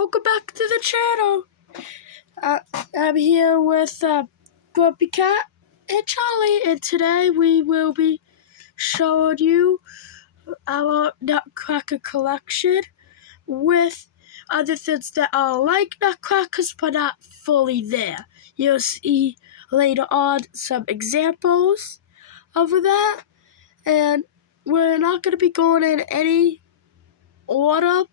welcome back to the channel. I'm here with Grumpy Cat and Charlie, and today we will be showing you our Nutcracker collection with other things that are like Nutcrackers but not fully there. You'll see later on some examples of that, and we're not going to be going in any order.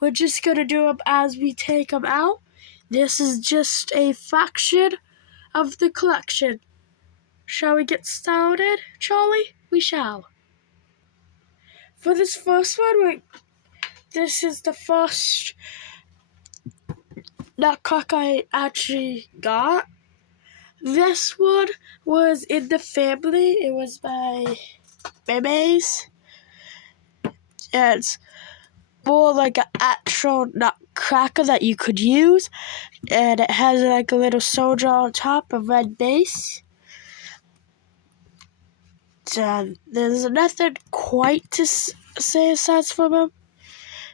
We're just going to do them as we take them out. This is just a fraction of the collection. Shall we get started, Charlie? We shall. For this first one, this is the first Nutcracker I actually got. This one was in the family. It was by Memes. It's more like an actual Nutcracker that you could use, and it has like a little soldier on top, a red base. There's nothing quite to say aside from him.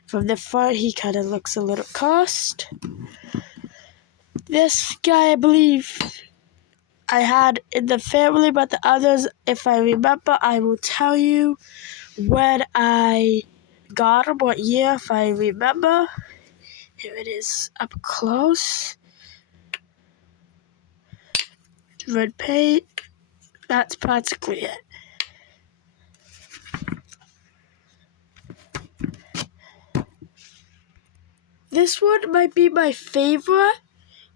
From the front, he kind of looks a little cursed. This guy, I believe, I had in the family, but the others, if I remember, I will tell you when I got him, what year, if I remember. Here it is up close. Red paint. That's practically it. This one might be my favorite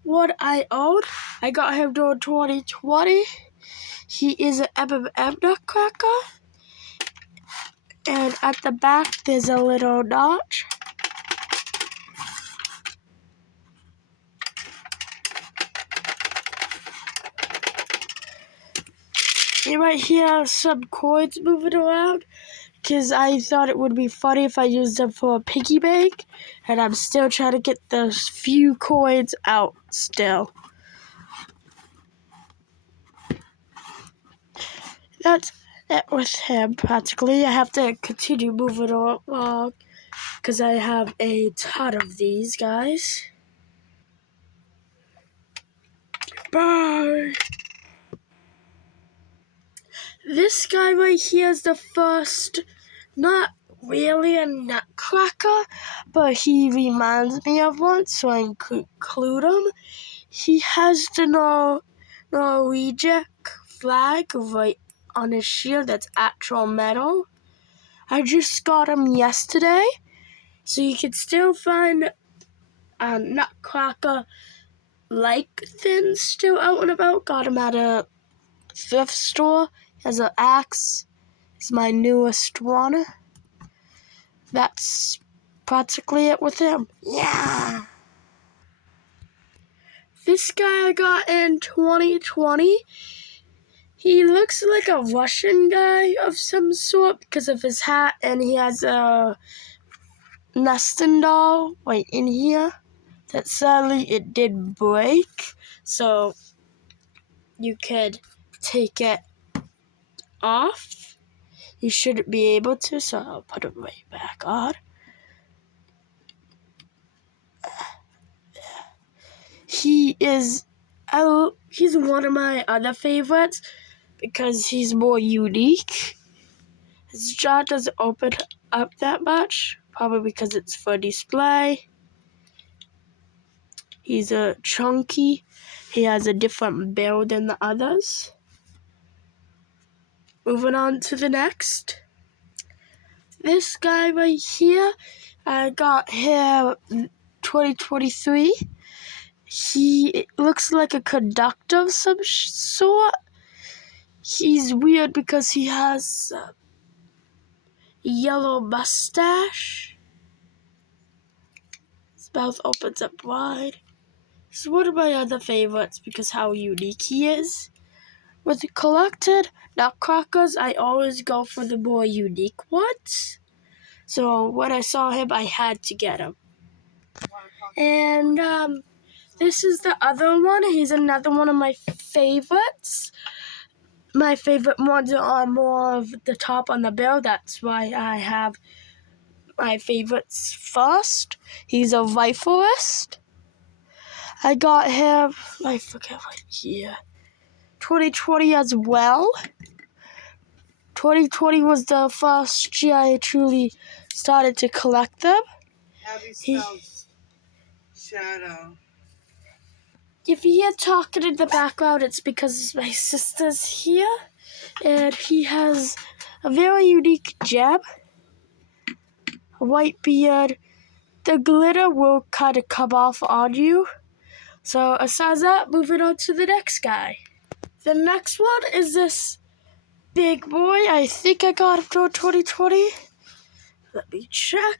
one I own. I got him during 2020. He is an M&M Nutcracker. And at the back, there's a little notch. You might hear some coins moving around, because I thought it would be funny if I used them for a piggy bank, and I'm still trying to get those few coins out still. That's it with him, practically. I have to continue moving along, because I have a ton of these guys. Bye! This guy right here is the first, not really a Nutcracker, but he reminds me of one, so I include him. He has the Norwegian flag right on his shield. That's actual metal. I just got him yesterday, so you can still find Nutcracker like things still out and about. Got him at a thrift store. He has an axe. It's my newest one. That's practically it with him. Yeah. This guy I got in 2020. He looks like a Russian guy of some sort because of his hat, and he has a nesting doll right in here. That sadly it did break, so you could take it off. You shouldn't be able to, so I'll put it right back on. He's one of my other favorites because he's more unique. His jaw doesn't open up that much, probably because it's for display. He's a chunky. He has a different build than the others. Moving on to the next. This guy right here, I got him 2023. He looks like a conductor of some sort. He's weird because he has a yellow mustache. His mouth opens up wide. He's one of my other favorites because how unique he is. With collected Nutcrackers, I always go for the more unique ones. So when I saw him, I had to get him. And this is the other one. He's another one of my favorites. My favorite ones are more of the top on the bill. That's why I have my favorites first. He's a rifleist. I got him, I forget what year, 2020 as well. 2020 was the first year I truly started to collect them. How do you spell shadow? If you hear talking in the background, it's because my sister's here, and he has a very unique gem, a white beard. The glitter will kind of come off on you. So aside that, moving on to the next guy. The next one is this big boy. I think I got him for 2020. Let me check.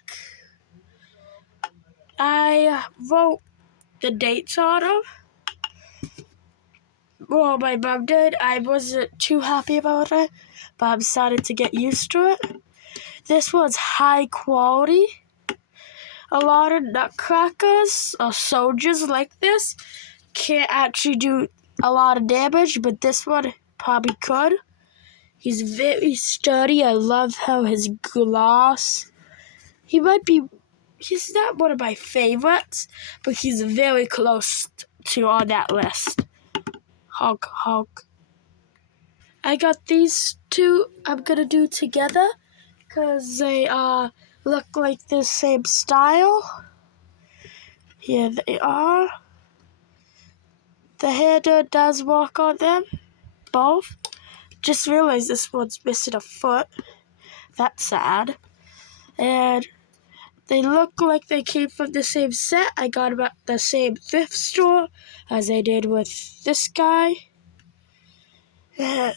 I wrote the dates on him. Well, my mom did. I wasn't too happy about it, but I'm starting to get used to it. This one's high quality. A lot of nutcrackers or soldiers like this can't actually do a lot of damage, but this one probably could. He's very sturdy. I love how his gloss. He's not one of my favorites, but he's very close to on that list. Honk. I got these two I'm gonna do together because they look like the same style. Here they are. The hairdo does work on them, both. Just realized this one's missing a foot. That's sad. And they look like they came from the same set. I got them at the same thrift store as I did with this guy. And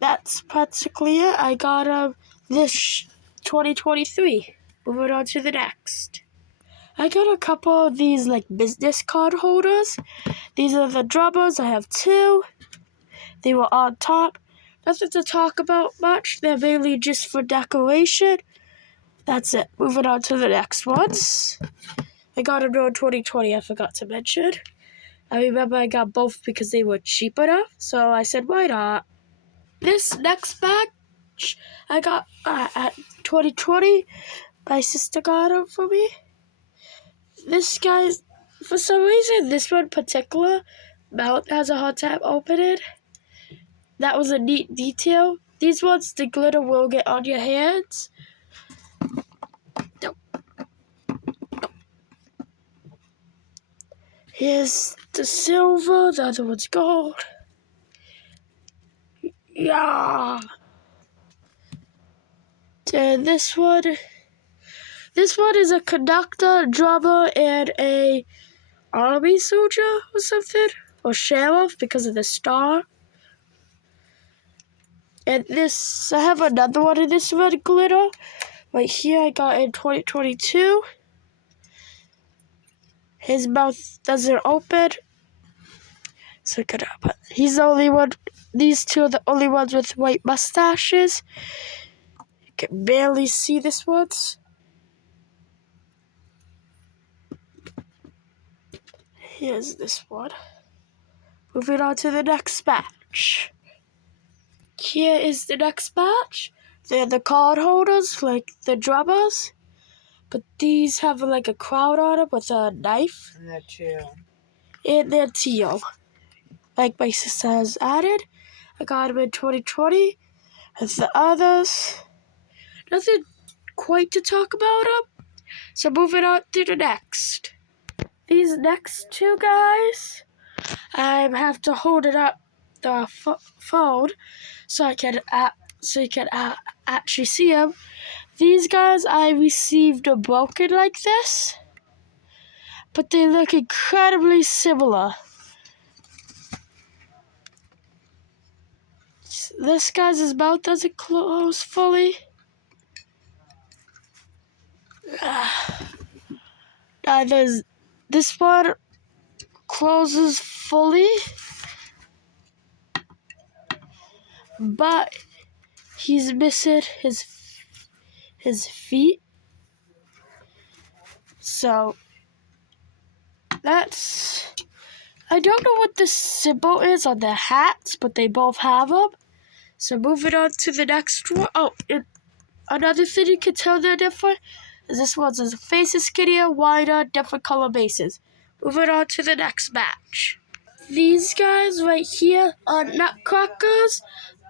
that's practically it. I got them this 2023. Moving on to the next. I got a couple of these like business card holders. These are the drummers. I have two. They were on top. Nothing to talk about much. They're mainly just for decoration. That's it. Moving on to the next ones. I got them in 2020, I forgot to mention. I remember I got both because they were cheap enough, so I said, why not? This next batch I got at 2020. My sister got them for me. This guy's, for some reason, this one in particular, mouth has a hard time opening. That was a neat detail. These ones, the glitter will get on your hands. Here's the silver, the other one's gold. Yeah. And this one is a conductor, drummer, and a army soldier or something, or sheriff because of the star. And this, I have another one in this red glitter. Right here, I got in 2022. His mouth doesn't open. So he's the only one, these two are the only ones with white mustaches. You can barely see this one. Here's this one. Moving on to the next batch. Here is the next batch. They're the card holders, like the drummers. But these have like a crown on them with a knife. And they're teal. And they're teal. Like my sister has added. I got them in 2020. And the others, nothing quite to talk about them. So moving on to the next. These next two guys, I have to hold it up the phone so you can actually see them. These guys I received a broken like this, but they look incredibly similar. This guy's mouth doesn't close fully. This one closes fully, but he's missing his feet. So that's, I don't know what the symbol is on the hats, but they both have them. So moving on to the next one. Oh, Another thing you can tell they're different is this one's face is skinnier, wider, different color bases. Moving on to the next batch. These guys right here are Nutcrackers,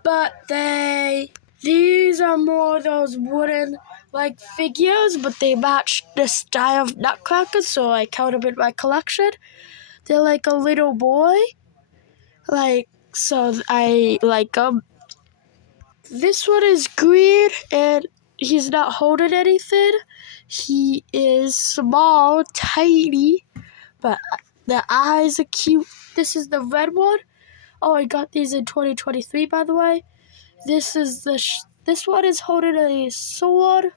but these are more those wooden like figures, but they match the style of Nutcrackers, so I count them in my collection. They're like a little boy, so I like them. This one is green, and he's not holding anything. He is small, tiny, but the eyes are cute. This is the red one. Oh, I got these in 2023, by the way. This one is holding a sword. It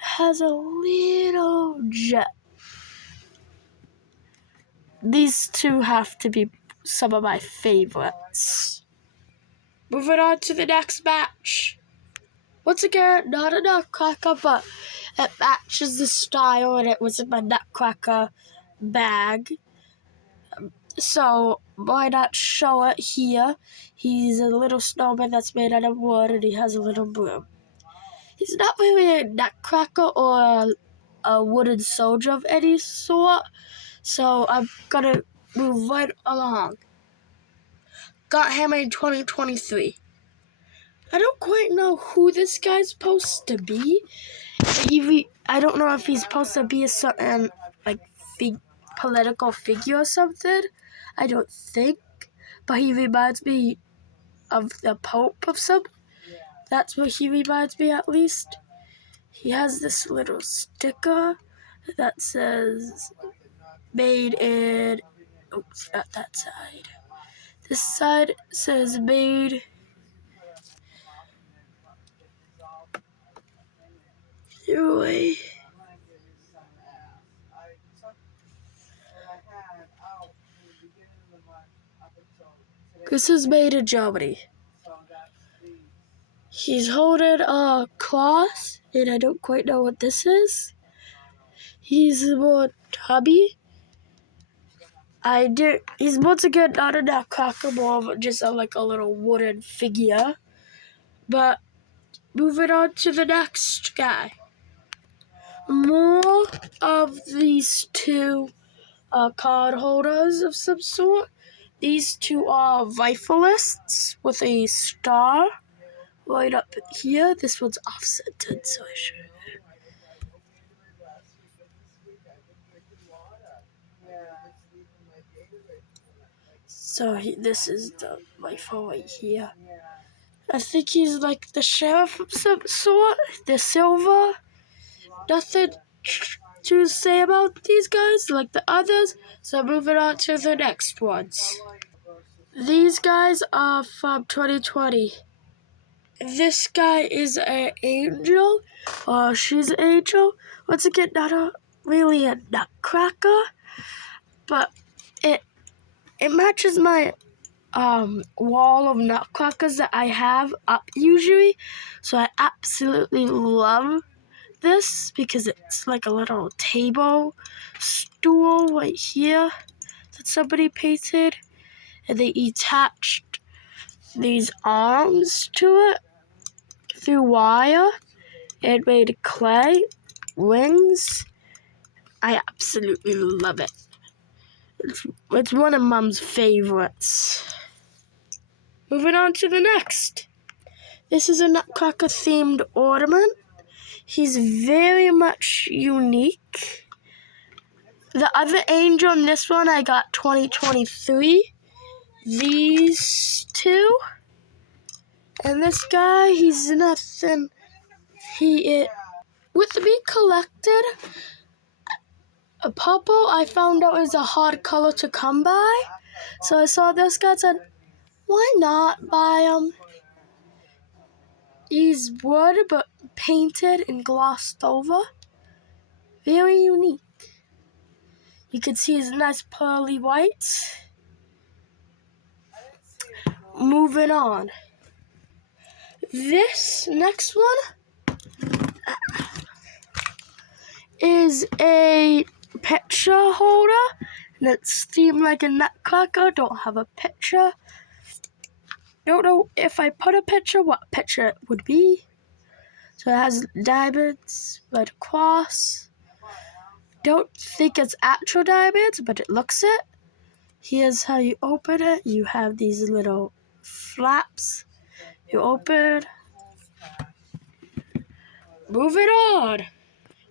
has a little jet. These two have to be some of my favorites. Moving on to the next batch. Once again, not a Nutcracker, but it matches the style, and it was in my Nutcracker bag. So why not show it here? He's a little snowman that's made out of wood, and he has a little broom. He's not really a Nutcracker or a wooden soldier of any sort, so I'm gonna move right along. Got him in 2023. I don't quite know who this guy's supposed to be. I don't know if he's supposed to be a certain political figure or something. I don't think, but he reminds me of the Pope of some. That's what he reminds me, at least. He has this little sticker that says made in. Oops, not that side. This side says made. Anyway. This is made in Germany. He's holding a cross, and I don't quite know what this is. He's more tubby. He's once again not a Nutcracker, more of just a little wooden figure. But moving on to the next guy. More of these two card holders of some sort. These two are rifleists with a star right up here. This one's off-centered, so I should. So this is the rifle right here. I think he's like the sheriff of some sort. They're silver. Nothing to say about these guys like the others. So moving on to the next ones. These guys are from 2020. This guy is an angel, or she's an angel. Once again, not really a Nutcracker, but it matches my wall of Nutcrackers that I have up usually. So I absolutely love this because it's like a little table stool right here that somebody painted, and they attached these arms to it through wire and made clay wings. I absolutely love it. It's one of Mom's favorites. Moving on to the next. This is a Nutcracker themed ornament. He's very much unique. The other angel in this one I got 2023. These two. And this guy, he's nothing. With me collected, a purple I found out is a hard color to come by. So I saw this guy and said, why not buy him? He's wood but painted and glossed over. Very unique. You can see his nice pearly whites. Moving on. This next one is a picture holder, and it's themed like a Nutcracker. Don't have a picture. Don't know if I put a picture, what picture it would be. So it has diamonds right across. Don't think it's actual diamonds, but it looks it. Here's how you open it. You have these little flaps. You open. Moving on.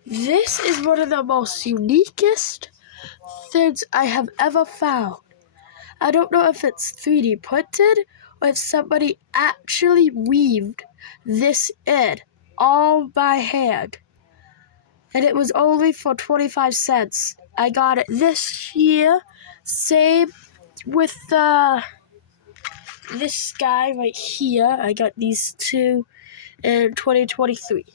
This is one of the most uniquest things I have ever found. I don't know if it's 3D printed or if somebody actually weaved this in all by hand. And it was only for 25 cents. I got it this year. Same with this guy right here. I got these two in 2023.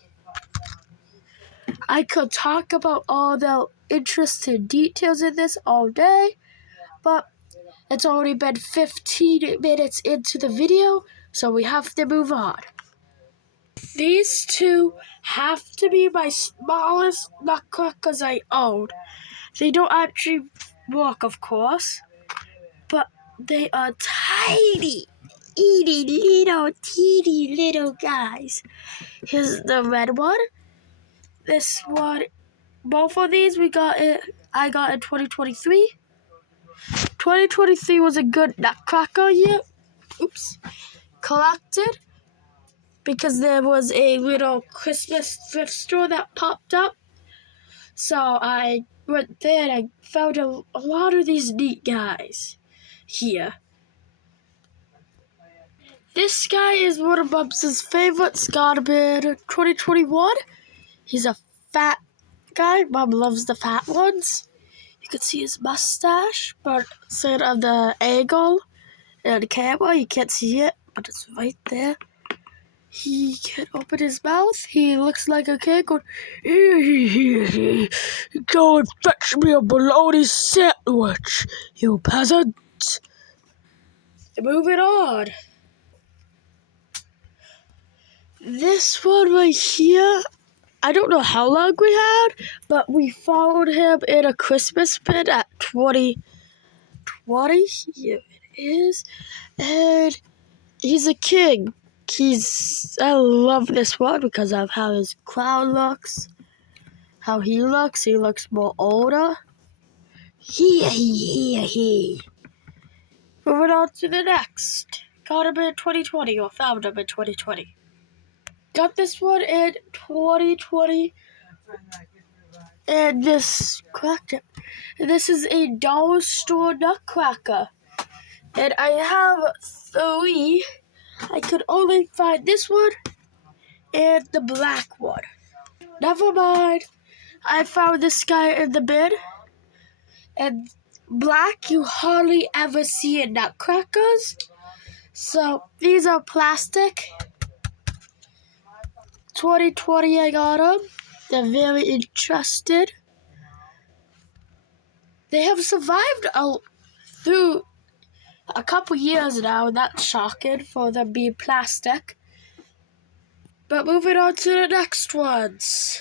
I could talk about all the interesting details in this all day, but it's already been 15 minutes into the video, so we have to move on. These two have to be my smallest nutcrackers I own. They don't actually work, of course, but they are tiny, teeny little guys. Here's the red one. This one, both of these I got in 2023. 2023 was a good nutcracker year. Collected. Because there was a little Christmas thrift store that popped up. So I went there and I found a lot of these neat guys here. This guy is one of Bubs' favorites. Got him in 2021. He's a fat guy. Mom loves the fat ones. You can see his mustache, but instead of the angle and the camera, you can't see it, but it's right there. He can open his mouth. He looks like a kid going, go and fetch me a bologna sandwich, you peasant. Moving on. This one right here, I don't know how long we had, but we followed him in a Christmas bin at 2020. Here it is. And he's a king. I love this one because of how his crown looks. How he looks more older. He. Moving on to the next. Got him in 2020, or found him in 2020. Got this one in 2020. And this cracked it. This is a dollar store nutcracker. And I have 3. I could only find this one and the black one. Never mind. I found this guy in the bin. And black you hardly ever see in nutcrackers. So these are plastic. 2020 I got them. They're very interested. They have survived through a couple years now. That's shocking for them being plastic. But moving on to the next ones.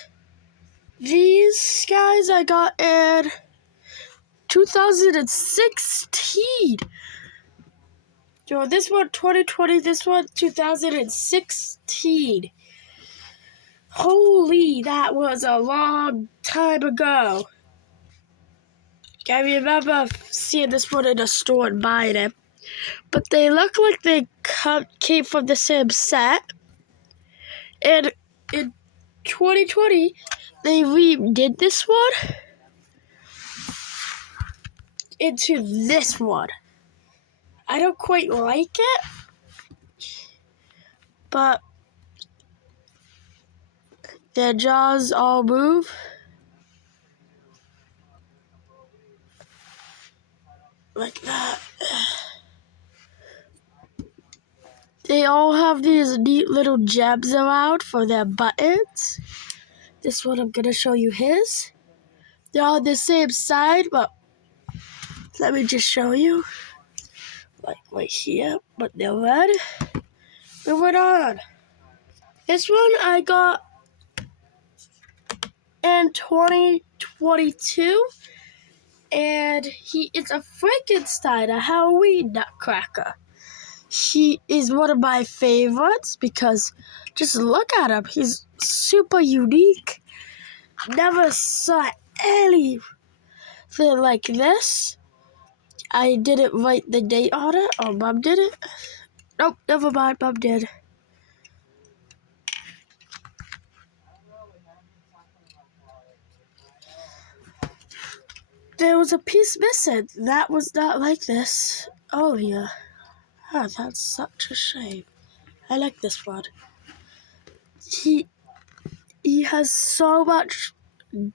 These guys I got in 2016. So this one 2020, this one 2016. Holy, that was a long time ago. I remember seeing this one in a store and buying it. But they look like they came from the same set. And in 2020, they redid this one into this one. I don't quite like it, but their jaws all move. Like that. They all have these neat little gems around for their buttons. This one I'm going to show you his. They're all the same side, but let me just show you. Like right here, but they're red. Moving on. This one I got in 2022. And it's a Frankenstein, a Halloween nutcracker. He is one of my favorites because just look at him. He's super unique. Never saw anything like this. I didn't write the date on it. Oh, Mom did it? Nope, never mind. Mom did. There was a piece missing. That was not like this. Oh, yeah. Oh, that's such a shame. I like this one. He has so much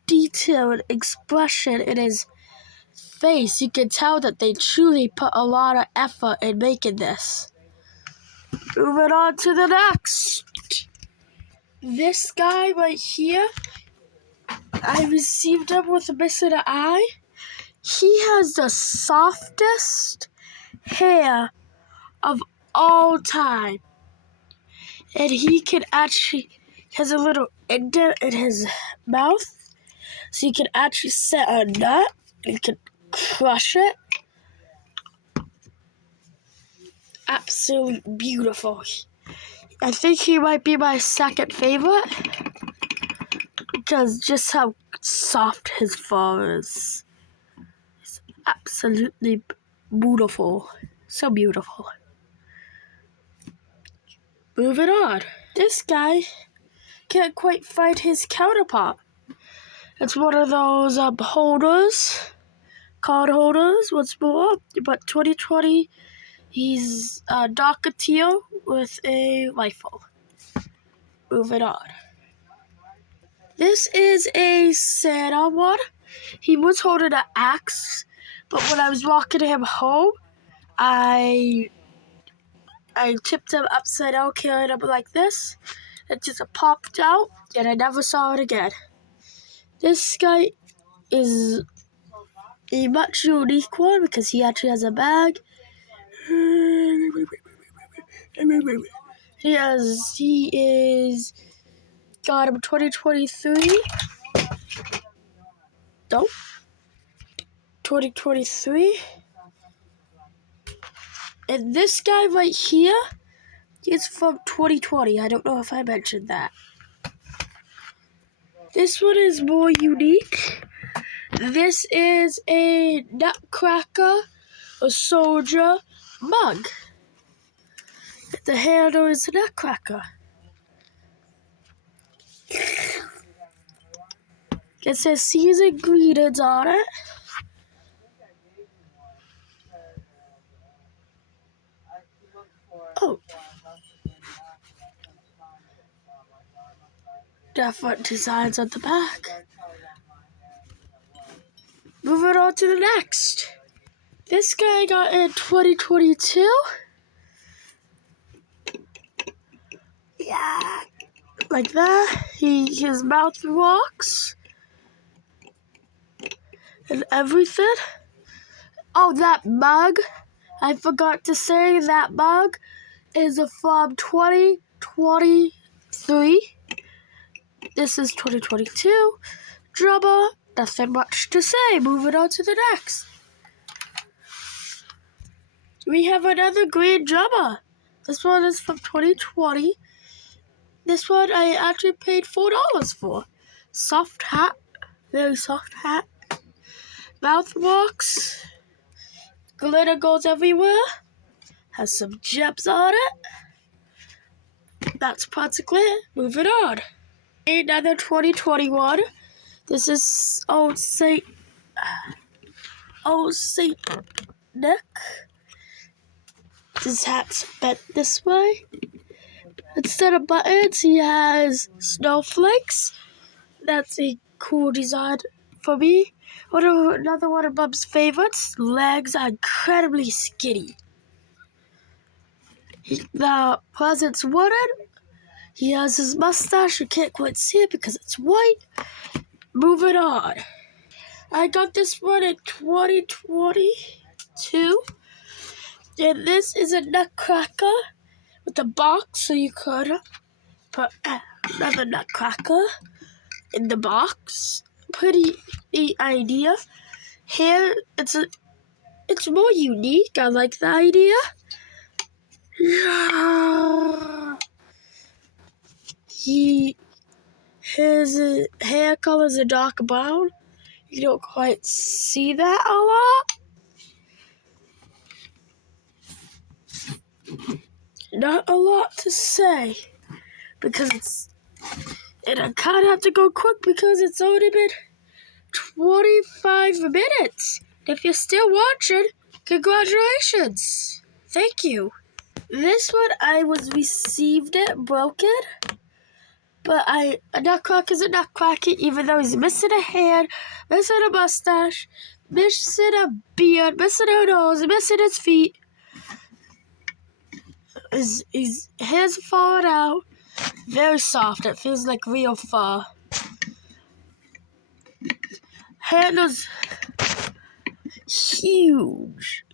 detail and expression in his face. You can tell that they truly put a lot of effort in making this. Moving on to the next. This guy right here, I received him with a missing eye. He has the softest hair of all time. And he can actually, has a little indent in his mouth. So you can actually set a nut and you can crush it. Absolutely beautiful. I think he might be my second favorite because just how soft his fur is. It's absolutely beautiful. So beautiful. Moving on. This guy can't quite find his counterpart. It's one of those holders, card holders, what's more, but 2020, he's darker teal with a rifle. Moving on. This is a Santa one. He was holding an axe, but when I was walking him home, I tipped him upside down, carried him like this. It just popped out, and I never saw it again. This guy is a much unique one because he actually has a bag. He is got him 2023. Nope. 2023. And this guy right here is from 2020. I don't know if I mentioned that. This one is more unique. This is a Nutcracker, a soldier mug. The handle is a Nutcracker. It says season greetings on it. Oh. Different designs on the back. Moving on to the next. This guy got in 2022. Yeah. Like that. His mouth walks. And everything. Oh, that mug. I forgot to say that mug is from 2023. This is 2022. Drummer, nothing much to say. Moving on to the next. We have another green drummer. This one is from 2020. This one I actually paid $4 for. Soft hat. Very soft hat. Mouth walks. Glitter goes everywhere. Has some gems on it. That's practically it. Moving on. Another 2021. This is Old Saint Nick. His hat's bent this way. Instead of buttons, he has snowflakes. That's a cool design for me. Another one of Bub's favorites. Legs are incredibly skinny. The present's wooden. He has his mustache. You can't quite see it because it's white. Moving on. I got this one in 2022. And this is a Nutcracker with a box, so you could put another Nutcracker in the box. Pretty neat idea. Here, it's more unique. I like the idea. Yeah. His hair color is a dark brown. You don't quite see that a lot. Not a lot to say because and I kind of have to go quick because it's only been 25 minutes. If you're still watching, congratulations. Thank you. This one I received it broken, but a Nutcracker is a Nutcracker even though he's missing a hand, missing a mustache, missing a beard, missing a nose, missing his feet. His hair's falling out. Very soft. It feels like real fur. Handle's huge.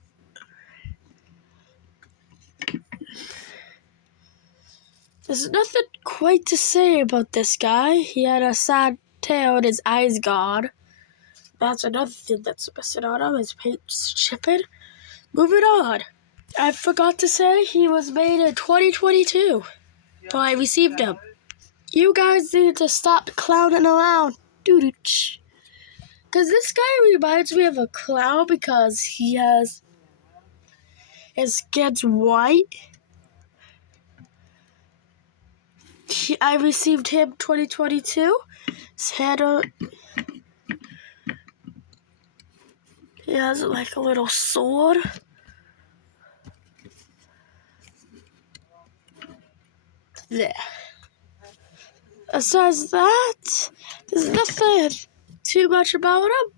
There's nothing quite to say about this guy. He had a sad tail and his eyes gone. That's another thing that's missing on him. His paint's chipping. Moving on. I forgot to say he was made in 2022. So I received him. You guys need to stop clowning around. Doo-doo-ch. Because this guy reminds me of a clown because his skin's white. I received him 2022. His head, he has like a little sword. There. Besides that, there's nothing too much about him.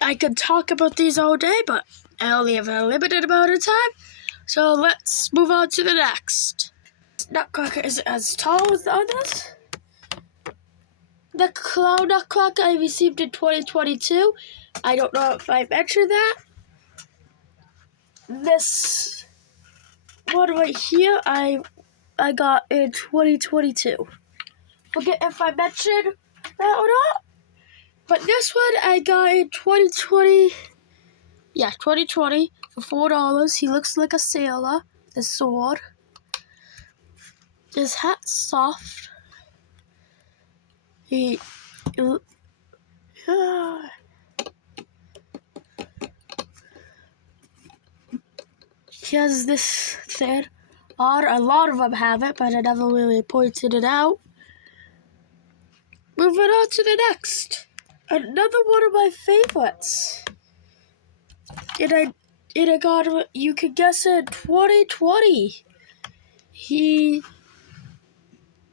I could talk about these all day, but I only have a limited amount of time. So let's move on to the next. Nutcracker isn't as tall as the others. The clown Nutcracker I received in 2022. I don't know if I mentioned that. This one right here I got in 2022. Forget if I mentioned that or not. But this one I got in 2020. Yeah, 2020 for $4. He looks like a sailor. The sword. His hat's soft. He has this thing. A lot of them have it, but I never really pointed it out. Moving on to the next. Another one of my favorites. And I got him, you could guess it, 2020. He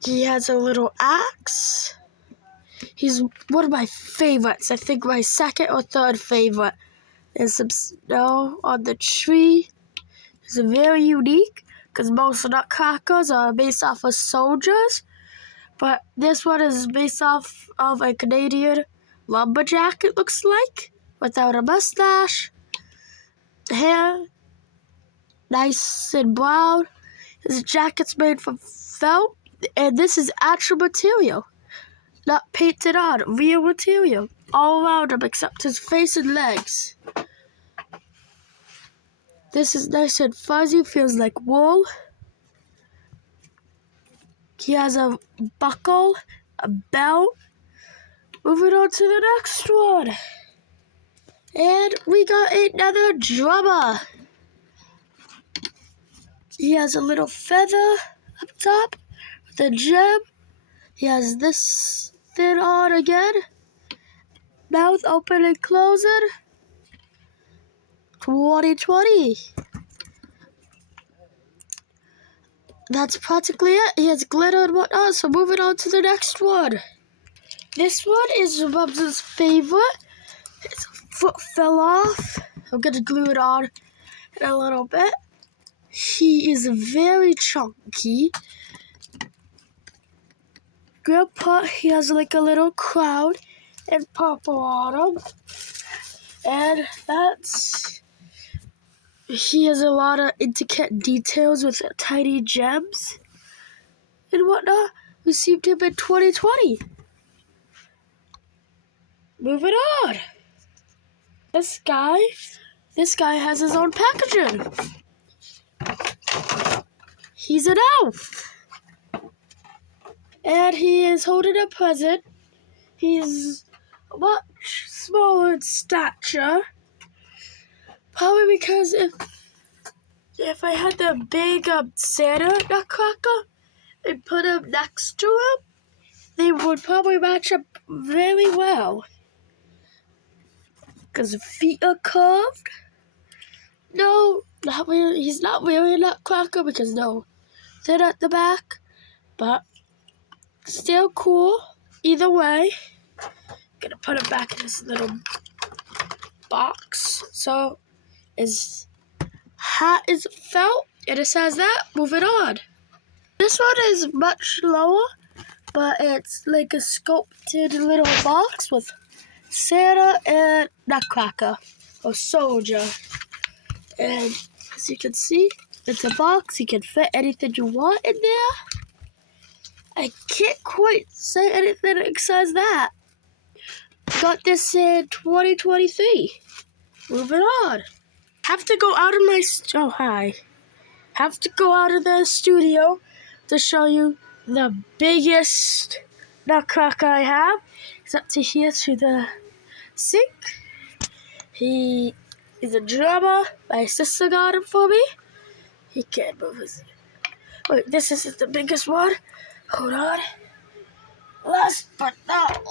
has a little axe. He's one of my favorites. I think my second or third favorite. There's some snow on the tree. It's very unique because most Nutcrackers are based off of soldiers. But this one is based off of a Canadian lumberjack, it looks like, without a mustache. Hair, nice and brown. His jacket's made from felt, and this is actual material. Not painted on, real material. All around him except his face and legs. This is nice and fuzzy, feels like wool. He has a buckle, a belt. Moving on to the next one. And we got another drummer. He has a little feather up top with a gem. He has this thing on again. Mouth open and closing. 2020. That's practically it. He has glitter and whatnot, so moving on to the next one. This one is Bubs' favorite. His foot fell off. I'm going to glue it on in a little bit. He is very chunky. Grandpa, he has like a little crown and purple on him. And he has a lot of intricate details with tiny gems and whatnot. Received him in 2020. Moving on. This guy has his own packaging. He's an elf. And he is holding a present. He's much smaller in stature. Probably because if I had the big Santa Nutcracker and put him next to him, they would probably match up very well. Because his feet are curved. No, not really. He's not really a Nutcracker because no, they're at the back. But still cool. Either way, gonna put it back in this little box. So his hat is felt, and it says that. Moving on. This one is much lower, but it's like a sculpted little box with Santa and Nutcracker, or soldier. And as you can see, it's a box. You can fit anything you want in there. I can't quite say anything besides that. Got this in 2023. Moving on. Have to go out of my Have to go out of the studio to show you the biggest Nutcracker I have. He's up to here to the sink. He is a drummer. My sister got him for me. He can't move his... Wait, this isn't the biggest one. Hold on. Last but not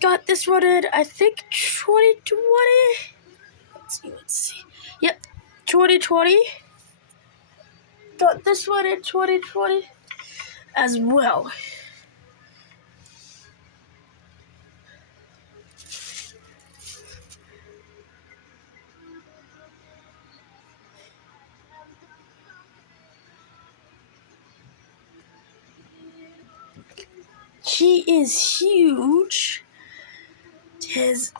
got this one in, I think, 2020. Let's see. Yep, 2020. Got this one in 2020 as well. He is huge. His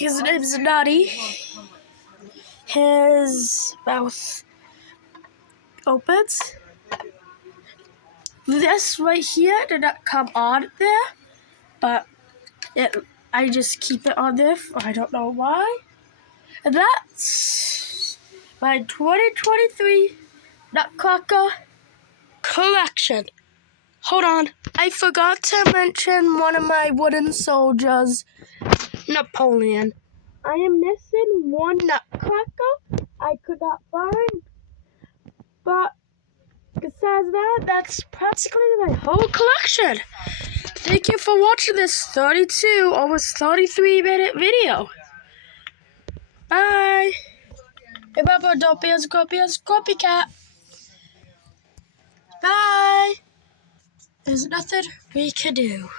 name's Nutty. His mouth opens. This right here did not come on there, but I just keep it on there. I don't know why. And that's my 2023 Nutcracker collection. Hold on, I forgot to mention one of my wooden soldiers, Napoleon. I am missing one Nutcracker I could not find, but besides that, that's practically my whole collection. Thank you for watching this 32, almost 33-minute video. Bye. Remember, don't be a copycat. Bye. There's nothing we can do.